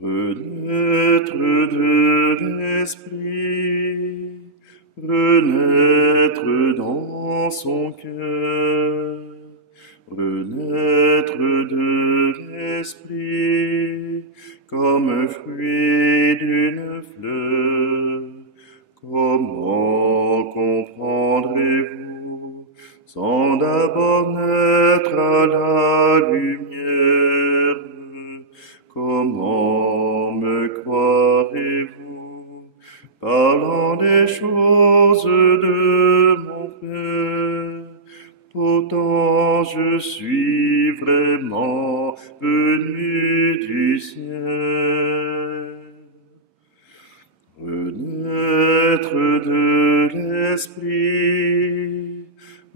Renaître de l'esprit, renaître dans son cœur, renaître de l'esprit, comme fruit d'une fleur. Comment comprendrez-vous sans d'abord naître à la lumière? Comment me croirez-vous parlant des choses de mon Père? Pourtant je suis vraiment venu du ciel. Renaître de l'esprit,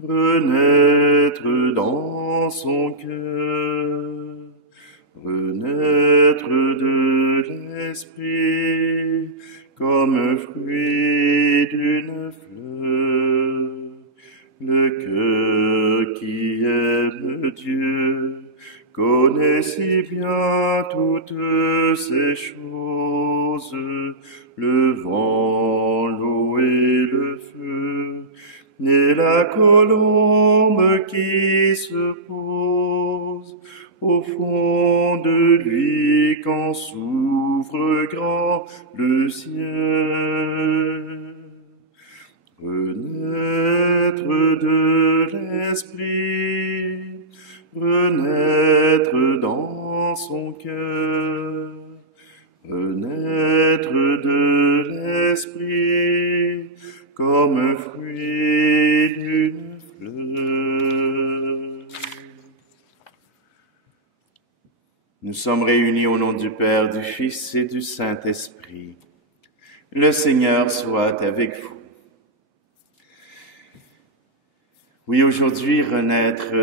renaître dans son cœur, renaître de l'esprit comme fruit d'une fleur. Le cœur qui aime Dieu connaît si bien toutes ces choses, le vent, l'eau et le feu, et la colombe qui se pose au fond de lui quand s'ouvre grand le ciel. Renaître de l'esprit, renaître dans son cœur, renaître de l'esprit comme fruit d'une fleur. Nous sommes réunis au nom du Père, du Fils et du Saint-Esprit. Le Seigneur soit avec vous. Oui, aujourd'hui, renaître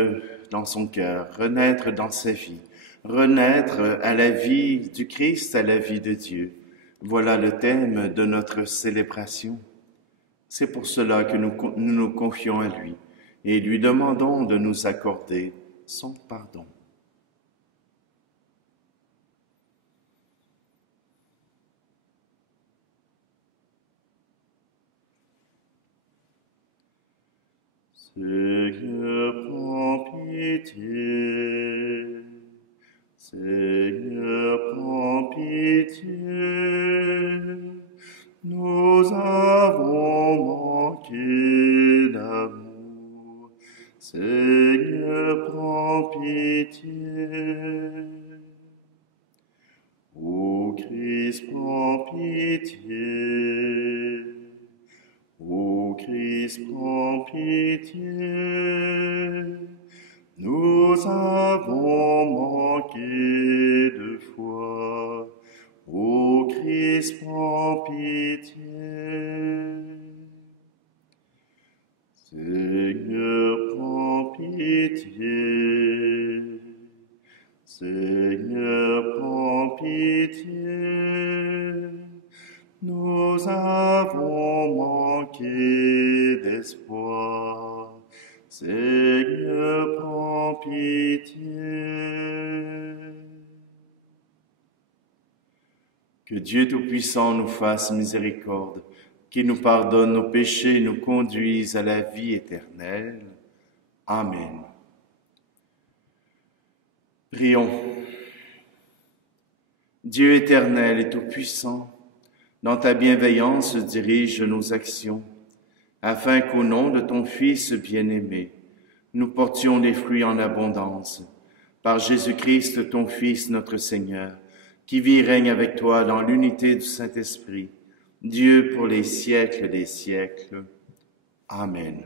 dans son cœur, renaître dans sa vie, renaître à la vie du Christ, à la vie de Dieu. Voilà le thème de notre célébration. C'est pour cela que nous nous confions à lui et lui demandons de nous accorder son pardon. Seigneur, prends pitié. Seigneur, prends pitié. Nous avons manqué d'amour. Seigneur, prends pitié. Ô Christ, prends pitié. Ô Christ, prends pitié, nous avons manqué de foi. Ô Christ, prends pitié. Seigneur, prends pitié. Seigneur, prends pitié. Nous avons manqué d'espoir. Seigneur, prends pitié. Que Dieu Tout-Puissant nous fasse miséricorde, qu'il nous pardonne nos péchés et nous conduise à la vie éternelle. Amen. Prions. Dieu éternel et Tout-Puissant, dans ta bienveillance, dirige nos actions, afin qu'au nom de ton Fils bien-aimé, nous portions des fruits en abondance, par Jésus-Christ, ton Fils, notre Seigneur, qui vit et règne avec toi dans l'unité du Saint-Esprit, Dieu pour les siècles des siècles. Amen.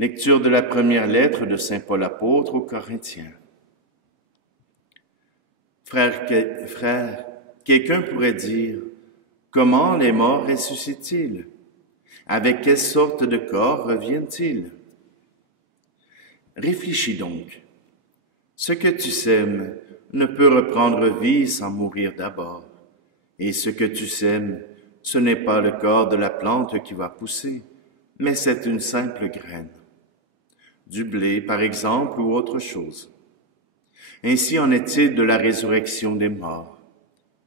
Lecture de la première lettre de Saint Paul apôtre aux Corinthiens. Frères, quelqu'un pourrait dire, comment les morts ressuscitent-ils? Avec quelle sorte de corps reviennent-ils? Réfléchis donc. Ce que tu sèmes ne peut reprendre vie sans mourir d'abord. Et ce que tu sèmes, ce n'est pas le corps de la plante qui va pousser, mais c'est une simple graine. Du blé, par exemple, ou autre chose. Ainsi en est-il de la résurrection des morts.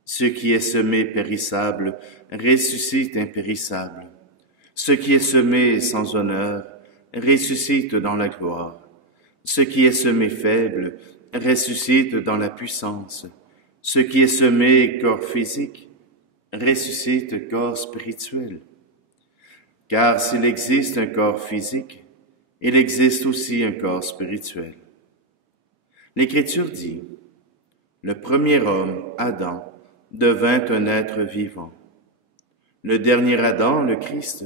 Ce qui est semé périssable ressuscite impérissable. Ce qui est semé sans honneur ressuscite dans la gloire. Ce qui est semé faible ressuscite dans la puissance. Ce qui est semé corps physique ressuscite corps spirituel. Car s'il existe un corps physique, il existe aussi un corps spirituel. L'Écriture dit, « Le premier homme, Adam, devint un être vivant. » Le dernier Adam, le Christ,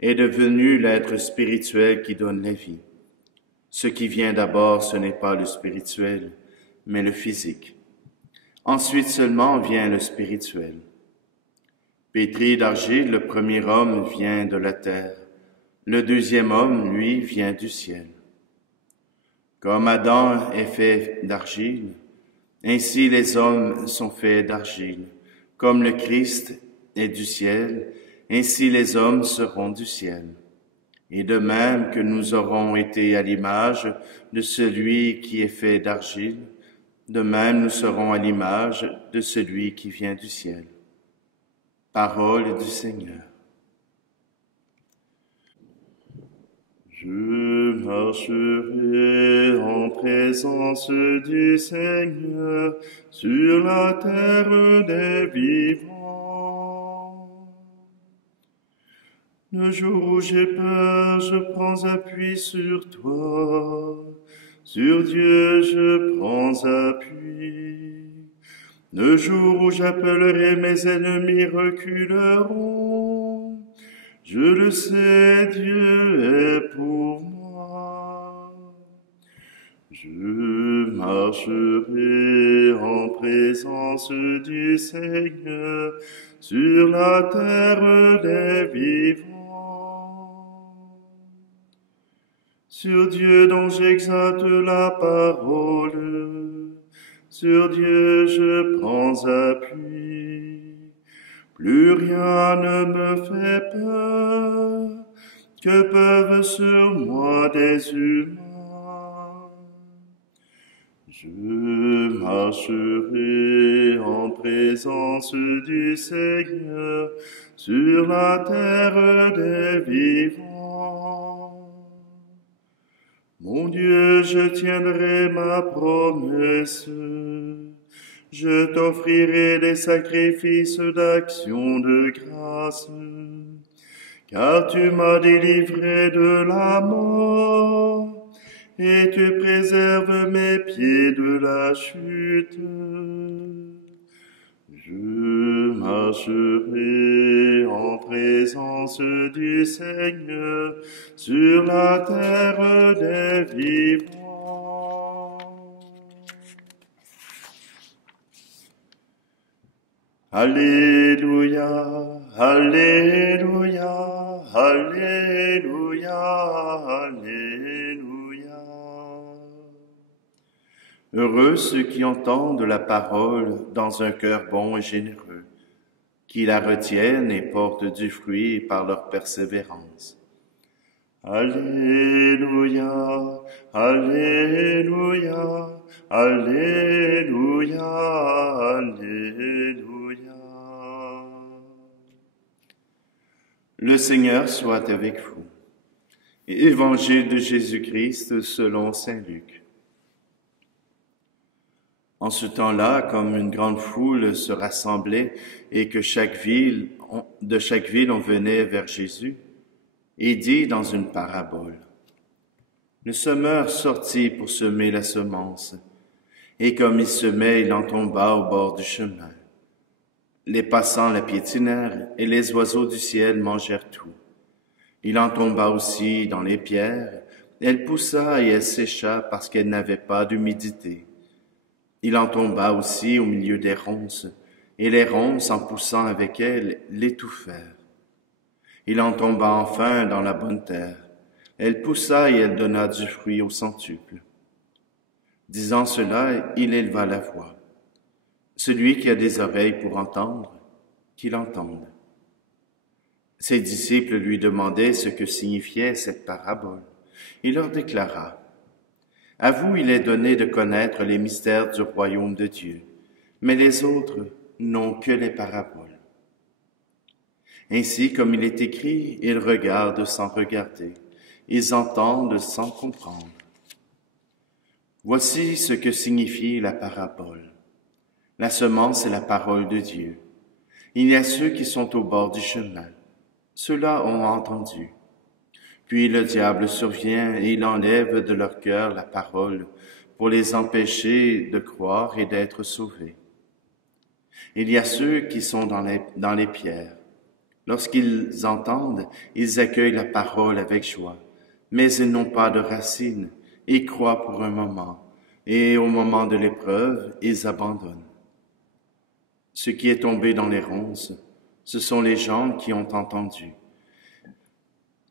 est devenu l'être spirituel qui donne la vie. Ce qui vient d'abord, ce n'est pas le spirituel, mais le physique. Ensuite seulement vient le spirituel. Pétri d'argile, le premier homme vient de la terre. Le deuxième homme, lui, vient du ciel. Comme Adam est fait d'argile, ainsi les hommes sont faits d'argile. Comme le Christ est du ciel, ainsi les hommes seront du ciel. Et de même que nous aurons été à l'image de celui qui est fait d'argile, de même nous serons à l'image de celui qui vient du ciel. Parole du Seigneur. Je marcherai en présence du Seigneur sur la terre des vivants. Le jour où j'ai peur, je prends appui sur toi. Sur Dieu, je prends appui. Le jour où j'appellerai, mes ennemis reculeront. Je le sais, Dieu est pour moi. Je marcherai en présence du Seigneur sur la terre des vivants. Sur Dieu dont j'exalte la parole, sur Dieu je prends appui. Plus rien ne me fait peur, que peuvent sur moi des humains. Je marcherai en présence du Seigneur sur la terre des vivants. Mon Dieu, je tiendrai ma promesse. Je t'offrirai des sacrifices d'action de grâce, car tu m'as délivré de la mort, et tu préserves mes pieds de la chute. Je marcherai en présence du Seigneur sur la terre des vivants. Alléluia, Alléluia, Alléluia, Alléluia. Heureux ceux qui entendent la parole dans un cœur bon et généreux, qui la retiennent et portent du fruit par leur persévérance. Alléluia, Alléluia, Alléluia, Alléluia. Le Seigneur soit avec vous. Évangile de Jésus-Christ selon saint Luc. En ce temps-là, comme une grande foule se rassemblait et que de chaque ville on venait vers Jésus, il dit dans une parabole, « Le semeur sortit pour semer la semence, et comme il semait, il en tomba au bord du chemin. Les passants la piétinèrent, et les oiseaux du ciel mangèrent tout. Il en tomba aussi dans les pierres, elle poussa et elle sécha parce qu'elle n'avait pas d'humidité. Il en tomba aussi au milieu des ronces, et les ronces, en poussant avec elle, l'étouffèrent. Il en tomba enfin dans la bonne terre. Elle poussa et elle donna du fruit au centuple. » Disant cela, il éleva la voix. Celui qui a des oreilles pour entendre, qu'il entende. Ses disciples lui demandaient ce que signifiait cette parabole. Il leur déclara, « À vous il est donné de connaître les mystères du royaume de Dieu, mais les autres n'ont que les paraboles. Ainsi, comme il est écrit, ils regardent sans regarder, ils entendent sans comprendre. Voici ce que signifie la parabole. La semence est la parole de Dieu. Il y a ceux qui sont au bord du chemin. Ceux-là ont entendu. Puis le diable survient et il enlève de leur cœur la parole pour les empêcher de croire et d'être sauvés. Il y a ceux qui sont dans les pierres. Lorsqu'ils entendent, ils accueillent la parole avec joie, mais ils n'ont pas de racines et croient pour un moment, et au moment de l'épreuve, ils abandonnent. Ce qui est tombé dans les ronces, ce sont les gens qui ont entendu,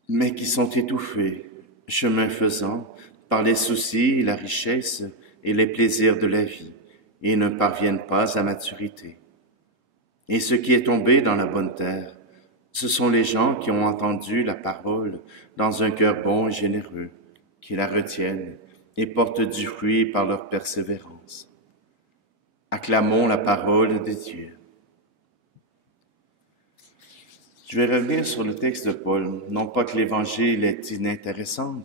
mais qui sont étouffés, chemin faisant, par les soucis, la richesse et les plaisirs de la vie, et ne parviennent pas à maturité. Et ce qui est tombé dans la bonne terre, ce sont les gens qui ont entendu la parole dans un cœur bon et généreux, qui la retiennent et portent du fruit par leur persévérance. Acclamons la parole de Dieu. Je vais revenir sur le texte de Paul. Non pas que l'Évangile est inintéressant,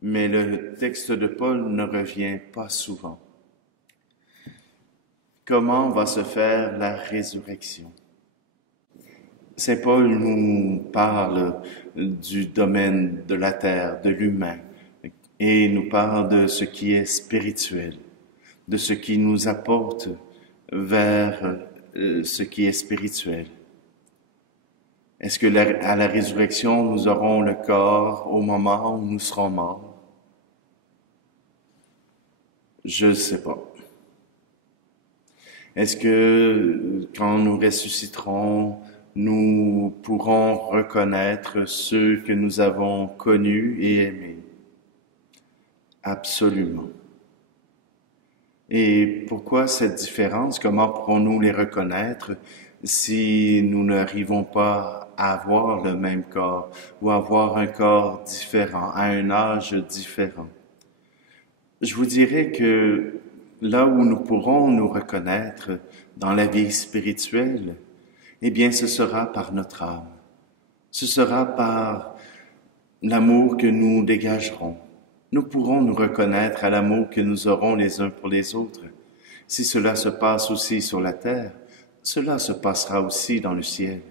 mais le texte de Paul ne revient pas souvent. Comment va se faire la résurrection? Saint Paul nous parle du domaine de la terre, de l'humain, et nous parle de ce qui est spirituel, de ce qui nous apporte vers ce qui est spirituel. Est-ce que à la résurrection, nous aurons le corps au moment où nous serons morts? Je ne sais pas. Est-ce que quand nous ressusciterons, nous pourrons reconnaître ceux que nous avons connus et aimés? Absolument. Et pourquoi cette différence? Comment pourrons-nous les reconnaître si nous n'arrivons pas à avoir le même corps ou avoir un corps différent, à un âge différent? Je vous dirais que là où nous pourrons nous reconnaître dans la vie spirituelle, eh bien, ce sera par notre âme. Ce sera par l'amour que nous dégagerons. Nous pourrons nous reconnaître à l'amour que nous aurons les uns pour les autres. Si cela se passe aussi sur la terre, cela se passera aussi dans le ciel.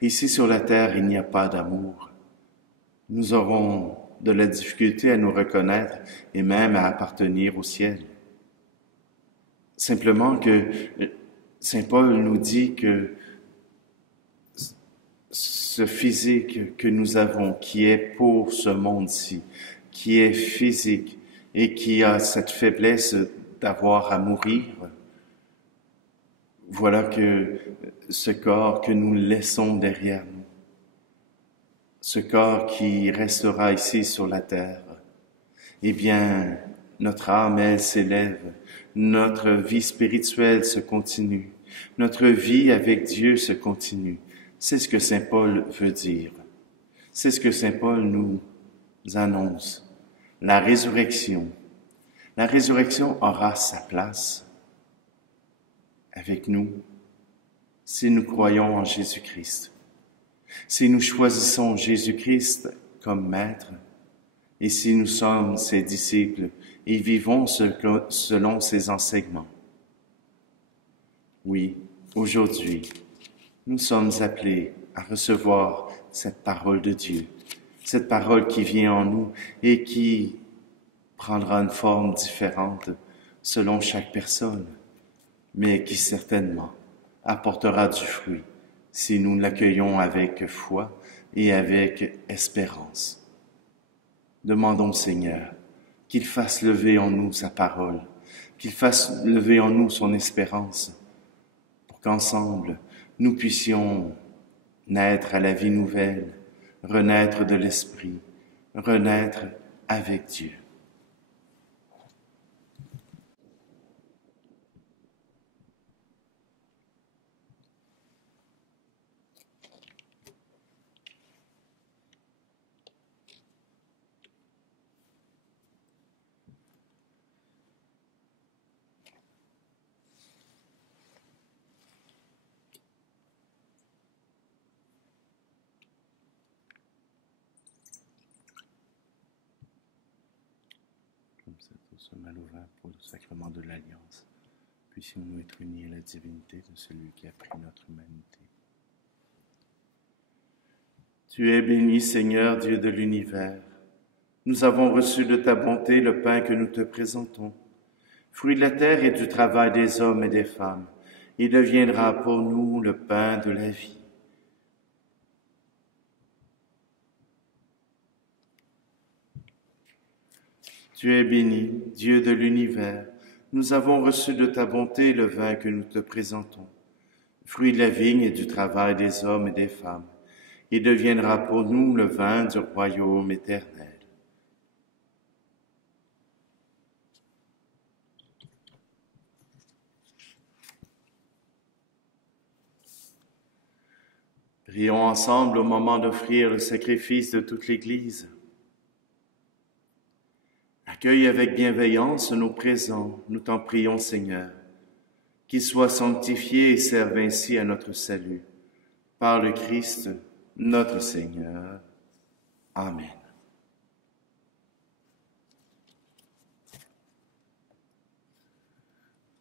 Ici sur la terre, il n'y a pas d'amour. Nous aurons de la difficulté à nous reconnaître et même à appartenir au ciel. Simplement que Saint Paul nous dit que ce physique que nous avons, qui est pour ce monde-ci, qui est physique et qui a cette faiblesse d'avoir à mourir, voilà que ce corps que nous laissons derrière nous, ce corps qui restera ici sur la terre, eh bien, notre âme, elle s'élève, notre vie spirituelle se continue, notre vie avec Dieu se continue. C'est ce que Saint Paul veut dire. C'est ce que Saint Paul nous annonce. La résurrection. La résurrection aura sa place avec nous si nous croyons en Jésus-Christ. Si nous choisissons Jésus-Christ comme maître et si nous sommes ses disciples et vivons selon ses enseignements. Oui, aujourd'hui, nous sommes appelés à recevoir cette parole de Dieu, cette parole qui vient en nous et qui prendra une forme différente selon chaque personne, mais qui certainement apportera du fruit si nous l'accueillons avec foi et avec espérance. Demandons au Seigneur qu'il fasse lever en nous sa parole, qu'il fasse lever en nous son espérance, pour qu'ensemble nous puissions naître à la vie nouvelle, renaître de l'Esprit, renaître avec Dieu. comme c'est au ce mal au vin pour le sacrement de l'Alliance, puissions-nous être unis à la divinité de celui qui a pris notre humanité. Tu es béni, Seigneur, Dieu de l'univers. Nous avons reçu de ta bonté le pain que nous te présentons, fruit de la terre et du travail des hommes et des femmes. Il deviendra pour nous le pain de la vie. Tu es béni, Dieu de l'univers. Nous avons reçu de ta bonté le vin que nous te présentons, fruit de la vigne et du travail des hommes et des femmes. Il deviendra pour nous le vin du royaume éternel. Prions ensemble au moment d'offrir le sacrifice de toute l'Église. Accueille avec bienveillance nos présents, nous t'en prions, Seigneur, qu'ils soient sanctifiés et servent ainsi à notre salut. Par le Christ, notre Seigneur. Amen.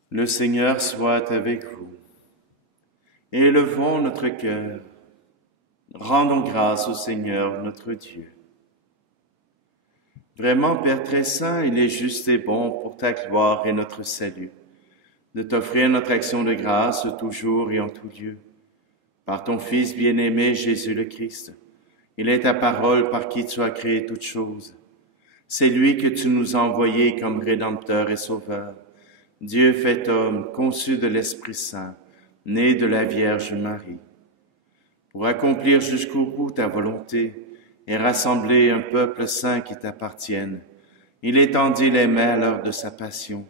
Le Seigneur soit avec vous. Élevons notre cœur. Rendons grâce au Seigneur notre Dieu. Vraiment, Père très saint, il est juste et bon pour ta gloire et notre salut, de t'offrir notre action de grâce toujours et en tout lieu. Par ton Fils bien-aimé, Jésus le Christ, il est ta parole par qui tu as créé toutes choses. C'est lui que tu nous as envoyé comme Rédempteur et Sauveur, Dieu fait homme, conçu de l'Esprit Saint, né de la Vierge Marie. Pour accomplir jusqu'au bout ta volonté et rassembler un peuple saint qui t'appartienne, il étendit les mains à l'heure de sa passion,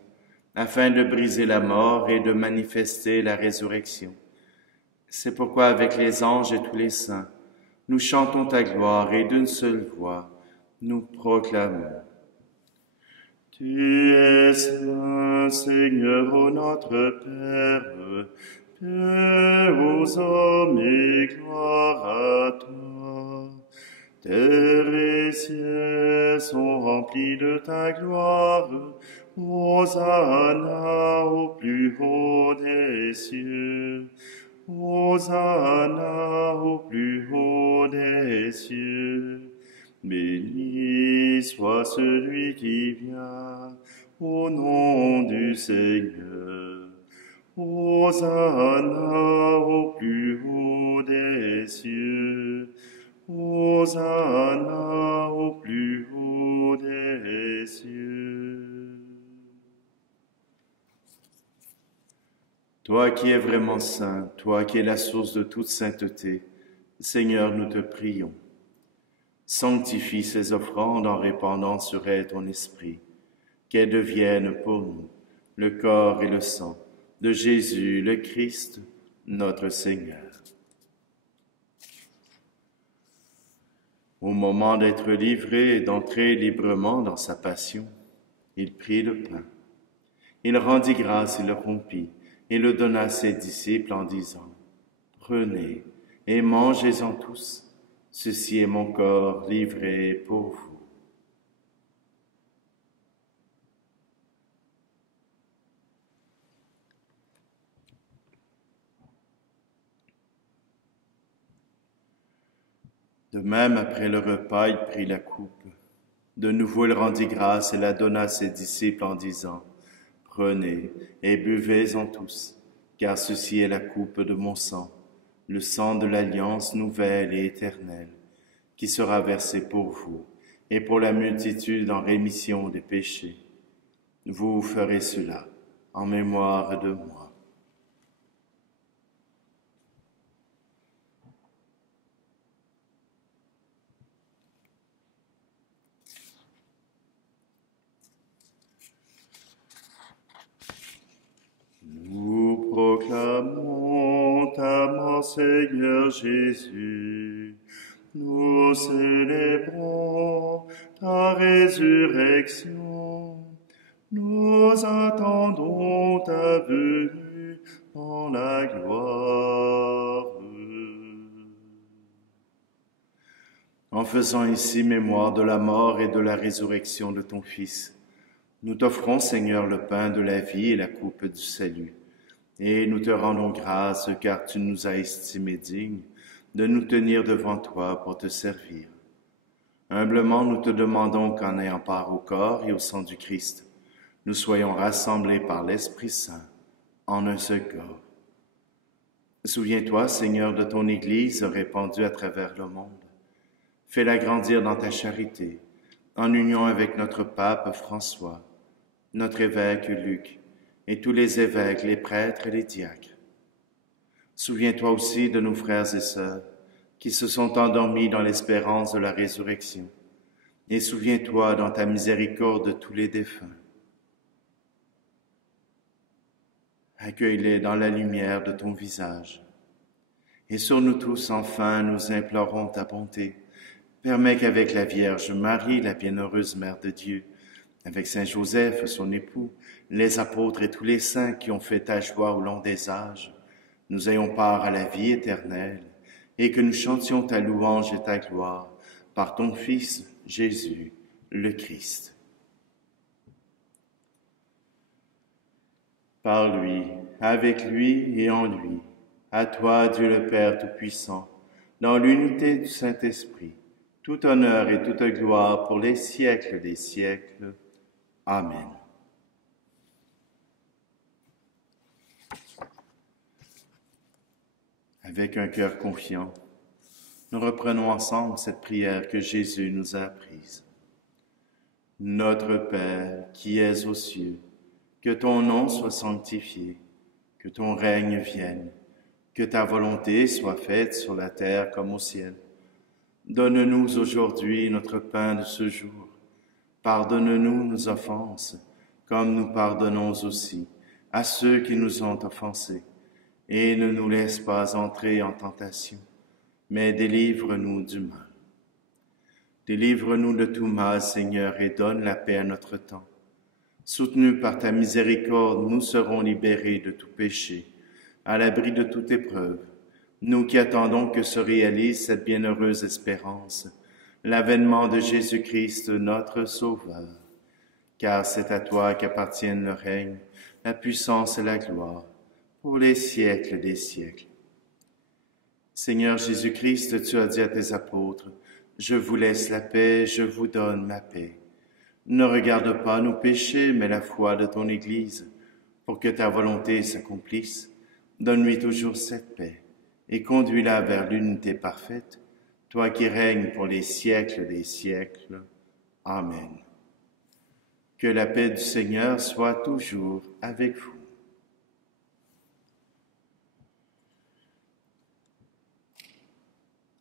afin de briser la mort et de manifester la résurrection. C'est pourquoi avec les anges et tous les saints, nous chantons ta gloire et d'une seule voix, nous proclamons. Tu es saint, Seigneur, ô notre Père, paix aux hommes et gloire à toi. Terre et ciel sont remplis de ta gloire. Hosanna au plus haut des cieux. Hosanna au plus haut des cieux. Béni soit celui qui vient au nom du Seigneur. Hosanna au plus haut des cieux. Hosanna au plus haut des cieux. Toi qui es vraiment saint, toi qui es la source de toute sainteté, Seigneur, nous te prions. Sanctifie ces offrandes en répandant sur elles ton esprit, qu'elles deviennent pour nous le corps et le sang de Jésus le Christ, notre Seigneur. Au moment d'être livré et d'entrer librement dans sa passion, il prit le pain. Il rendit grâce et le rompit, et le donna à ses disciples en disant, « Prenez et mangez-en tous. Ceci est mon corps livré pour vous. » De même, après le repas, il prit la coupe. De nouveau, il rendit grâce et la donna à ses disciples en disant, « Prenez et buvez-en tous, car ceci est la coupe de mon sang, le sang de l'alliance nouvelle et éternelle, qui sera versé pour vous et pour la multitude en rémission des péchés. Vous ferez cela en mémoire de moi. » Nous proclamons ta mort, Seigneur Jésus. Nous célébrons ta résurrection. Nous attendons ta venue dans la gloire. En faisant ici mémoire de la mort et de la résurrection de ton Fils, Nous t'offrons, Seigneur, le pain de la vie et la coupe du salut, et nous te rendons grâce car tu nous as estimés dignes de nous tenir devant toi pour te servir. Humblement, nous te demandons qu'en ayant part au corps et au sang du Christ, nous soyons rassemblés par l'Esprit Saint en un seul corps. Souviens-toi, Seigneur, de ton Église répandue à travers le monde. Fais-la grandir dans ta charité, en union avec notre pape François, notre évêque Luc, et tous les évêques, les prêtres et les diacres. Souviens-toi aussi de nos frères et sœurs qui se sont endormis dans l'espérance de la résurrection, et souviens-toi dans ta miséricorde de tous les défunts. Accueille-les dans la lumière de ton visage. Et sur nous tous, enfin, nous implorons ta bonté. Permets qu'avec la Vierge Marie, la bienheureuse Mère de Dieu, avec Saint Joseph, son époux, les apôtres et tous les saints qui ont fait ta joie au long des âges, nous ayons part à la vie éternelle, et que nous chantions ta louange et ta gloire par ton Fils, Jésus, le Christ. Par lui, avec lui et en lui, à toi, Dieu le Père Tout-Puissant, dans l'unité du Saint-Esprit, tout honneur et toute gloire pour les siècles des siècles. Amen. Avec un cœur confiant, nous reprenons ensemble cette prière que Jésus nous a apprise. Notre Père qui es aux cieux, que ton nom soit sanctifié, que ton règne vienne, que ta volonté soit faite sur la terre comme au ciel. Donne-nous aujourd'hui notre pain de ce jour. Pardonne-nous nos offenses, comme nous pardonnons aussi à ceux qui nous ont offensés. Et ne nous laisse pas entrer en tentation, mais délivre-nous du mal. Délivre-nous de tout mal, Seigneur, et donne la paix à notre temps. Soutenus par ta miséricorde, nous serons libérés de tout péché, à l'abri de toute épreuve, nous qui attendons que se réalise cette bienheureuse espérance, l'avènement de Jésus-Christ, notre Sauveur. Car c'est à toi qu'appartiennent le règne, la puissance et la gloire, pour les siècles des siècles. Seigneur Jésus-Christ, tu as dit à tes apôtres, « Je vous laisse la paix, je vous donne ma paix. » Ne regarde pas nos péchés, mais la foi de ton Église, pour que ta volonté s'accomplisse. Donne-lui toujours cette paix, et conduis-la vers l'unité parfaite, toi qui règnes pour les siècles des siècles. Amen. Que la paix du Seigneur soit toujours avec vous.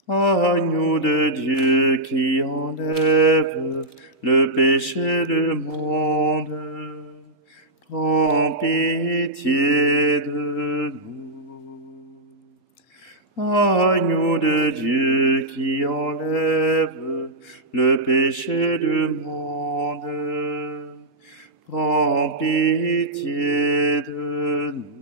Agneau de Dieu qui enlève le péché du monde, prends pitié de nous. Agneau de Dieu qui enlève le péché du monde, prends pitié de nous.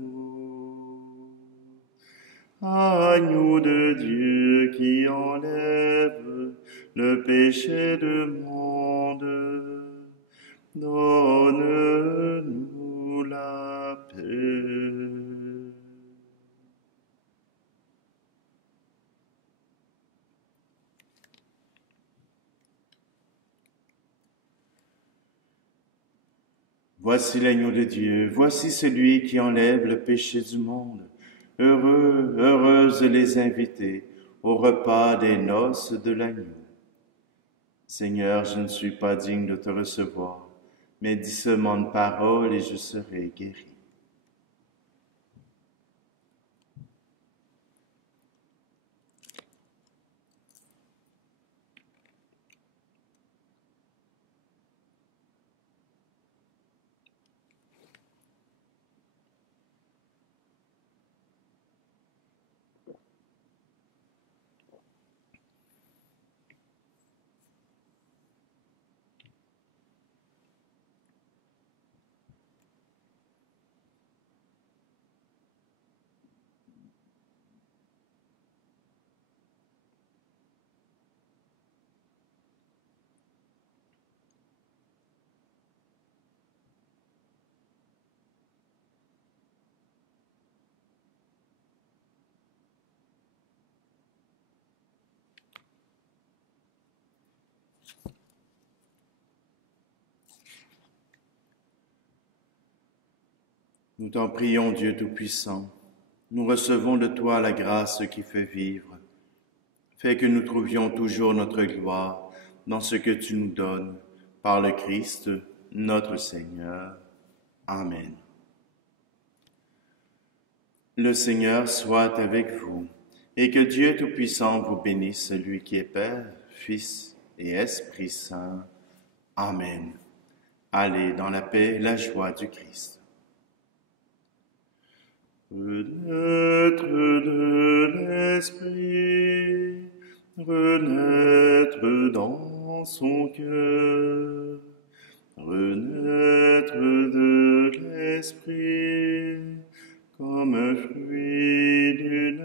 Agneau de Dieu qui enlève le péché du monde, donne-nous la paix. Voici l'agneau de Dieu, voici celui qui enlève le péché du monde. Heureux, heureuses les invités au repas des noces de l'agneau. Seigneur, je ne suis pas digne de te recevoir, mais dis seulement une parole et je serai guéri. Nous t'en prions, Dieu Tout-Puissant. Nous recevons de toi la grâce qui fait vivre. Fais que nous trouvions toujours notre gloire dans ce que tu nous donnes, par le Christ, notre Seigneur. Amen. Le Seigneur soit avec vous, et que Dieu Tout-Puissant vous bénisse, lui qui est Père, Fils et Esprit Saint. Amen. Allez dans la paix et la joie du Christ. Renaître de l'Esprit, renaître dans son cœur, renaître de l'Esprit, comme un fruit d'une